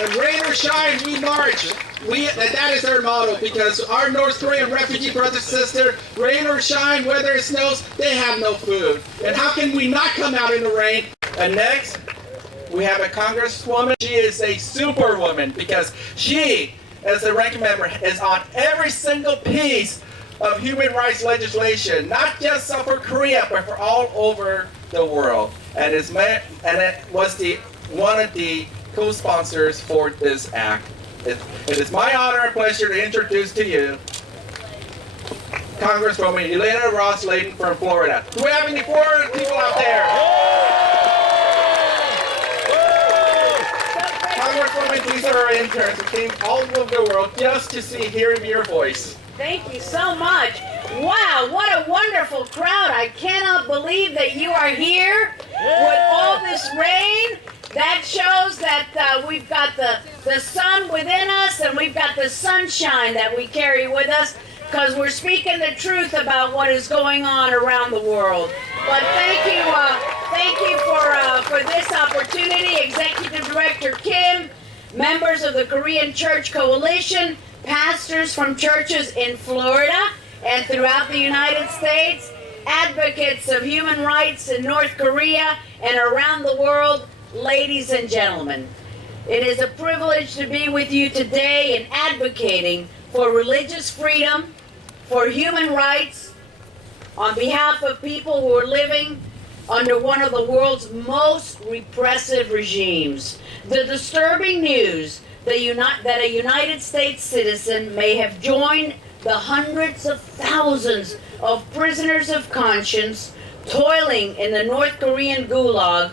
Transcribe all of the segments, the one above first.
And rain or shine, we march. That is our motto, because our North Korean refugee brothers and sisters, rain or shine, whether it snows, they have no food. And how can we not come out in the rain? And next, we have a congresswoman. She is a superwoman because she, as a ranking member, is on every single piece of human rights legislation, not just for Korea, but for all over the world. And it was one of the co-sponsors for this act. It is my honor and pleasure to introduce to you Congresswoman Ileana Ros-Lehtinen from Florida. Do we have any Florida people out there? Congresswoman, these are our interns who came all over the world just to hear your voice. Thank you so much. Wow, what a wonderful crowd. I cannot believe that you are here with all this rain. That shows that we've got the sun within us, and we've got the sunshine that we carry with us, because we're speaking the truth about what is going on around the world. But thank you for this opportunity, Executive Director Kim, members of the Korean Church Coalition, pastors from churches in Florida and throughout the United States, advocates of human rights in North Korea and around the world. Ladies and gentlemen, it is a privilege to be with you today in advocating for religious freedom, for human rights, on behalf of people who are living under one of the world's most repressive regimes. The disturbing news that a United States citizen may have joined the hundreds of thousands of prisoners of conscience toiling in the North Korean gulag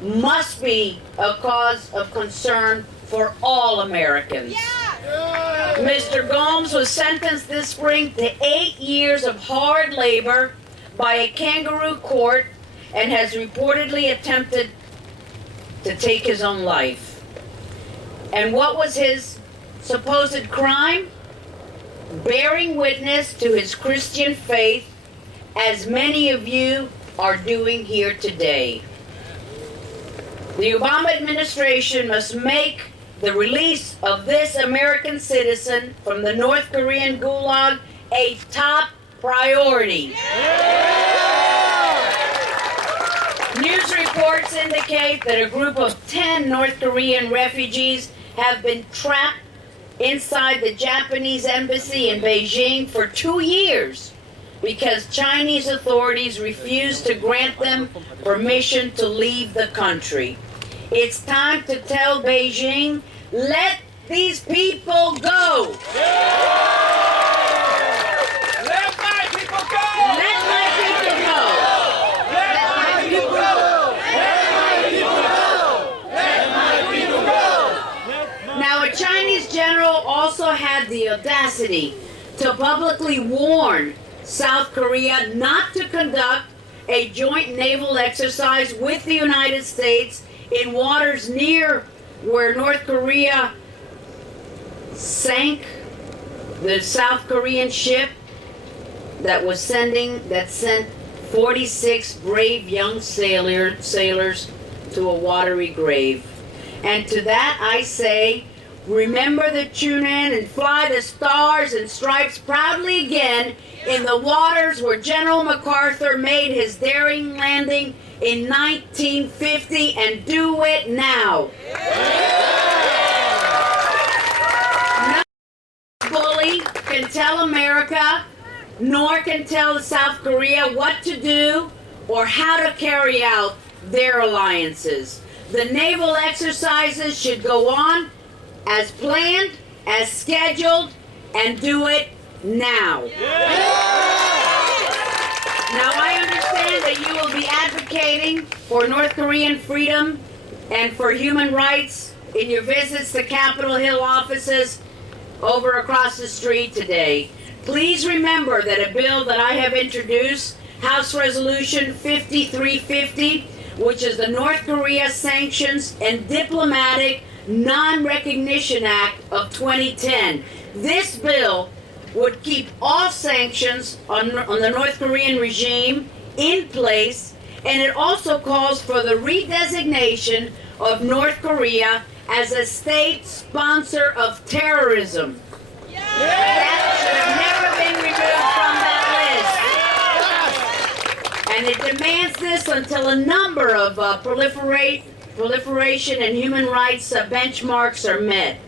must be a cause of concern for all Americans. Yeah. Mr. Gomes was sentenced this spring to 8 years of hard labor by a kangaroo court and has reportedly attempted to take his own life. And what was his supposed crime? Bearing witness to his Christian faith, as many of you are doing here today. The Obama administration must make the release of this American citizen from the North Korean gulag a top priority. Yeah! News reports indicate that a group of 10 North Korean refugees have been trapped inside the Japanese embassy in Beijing for 2 years because Chinese authorities refused to grant them permission to leave the country. It's time to tell Beijing, let these people go. Yeah! Let my people go. Let my people go. Let my people go. Let my people go. Let my people go. Now, a Chinese general also had the audacity to publicly warn South Korea not to conduct a joint naval exercise with the United States in waters near where North Korea sank the South Korean ship that sent 46 brave young sailors to a watery grave. And to that I say, remember to tune in and fly the stars and stripes proudly again in the waters where General MacArthur made his daring landing in 1950, and do it now. No bully can tell America, nor can tell South Korea what to do or how to carry out their alliances. The naval exercises should go on as planned, as scheduled, and do it now. Now, I understand that you will be advocating for North Korean freedom and for human rights in your visits to Capitol Hill offices over across the street today. Please remember that a bill that I have introduced, House Resolution 5350, which is the North Korea Sanctions and Diplomatic Non-Recognition Act of 2010. This bill would keep all sanctions on the North Korean regime in place, and it also calls for the redesignation of North Korea as a state sponsor of terrorism. That should have never been removed from that list. And it demands this until a number of proliferation and human rights benchmarks are met.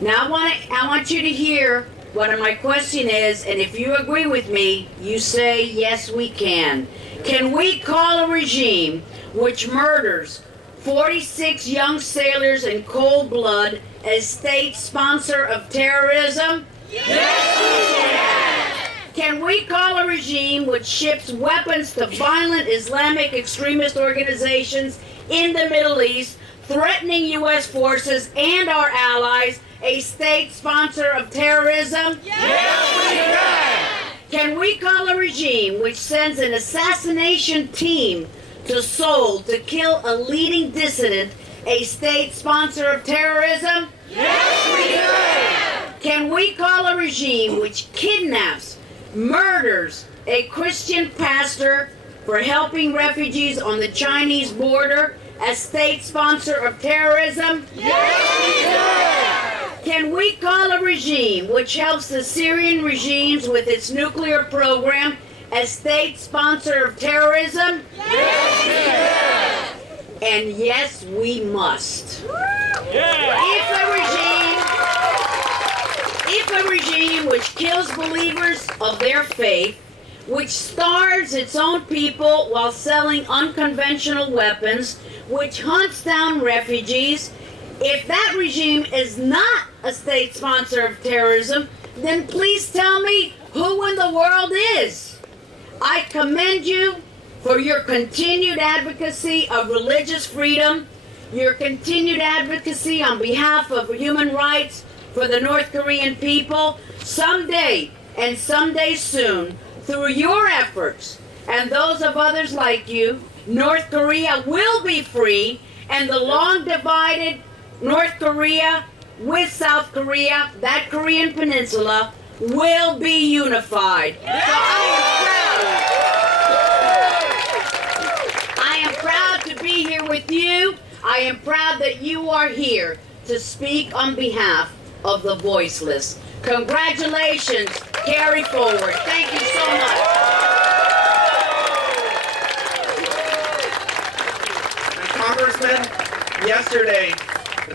Now I want you to hear what my question is, and if you agree with me, you say, yes, we can. Can we call a regime which murders 46 young sailors in cold blood a state sponsor of terrorism? Yes, we can. Can we call a regime which ships weapons to violent Islamic extremist organizations in the Middle East, threatening U.S. forces and our allies, a state sponsor of terrorism? Yes, we can! Can we call a regime which sends an assassination team to Seoul to kill a leading dissident a state sponsor of terrorism? Yes, we can! Can we call a regime which kidnaps, murders a Christian pastor for helping refugees on the Chinese border a state sponsor of terrorism? Yes, we can! Can we call a regime which helps the Syrian regimes with its nuclear program a state sponsor of terrorism? Yes, we can! And yes, we must. Yeah. If a regime which kills believers of their faith, which starves its own people while selling unconventional weapons, which hunts down refugees, if that regime is not a state sponsor of terrorism, then please tell me who in the world is. I commend you for your continued advocacy of religious freedom, your continued advocacy on behalf of human rights for the North Korean people. Someday, and someday soon, through your efforts and those of others like you, North Korea will be free, and the long divided North Korea with South Korea, that Korean peninsula, will be unified. So I am proud to be here with you. I am proud that you are here to speak on behalf of the voiceless. Congratulations. Carry forward. Thank you so much. Congressman, yesterday,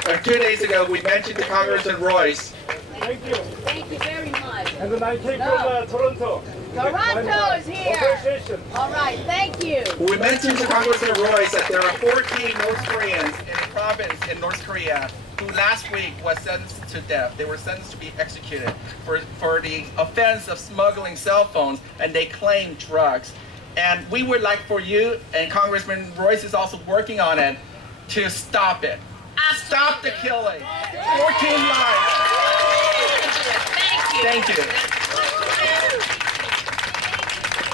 or 2 days ago, we mentioned to Congressman Royce. Thank you. Thank you very much. And then I came from Toronto. Toronto is here. Association. All right, thank you. We mentioned to Congressman Royce that there are 14 North Koreans in a province in North Korea who last week was sentenced to death. They were sentenced to be executed for the offense of smuggling cell phones, and they claim drugs. And we would like for you, and Congressman Royce is also working on it, to stop it. Stop the killing. 14 lives. Thank you. Thank you.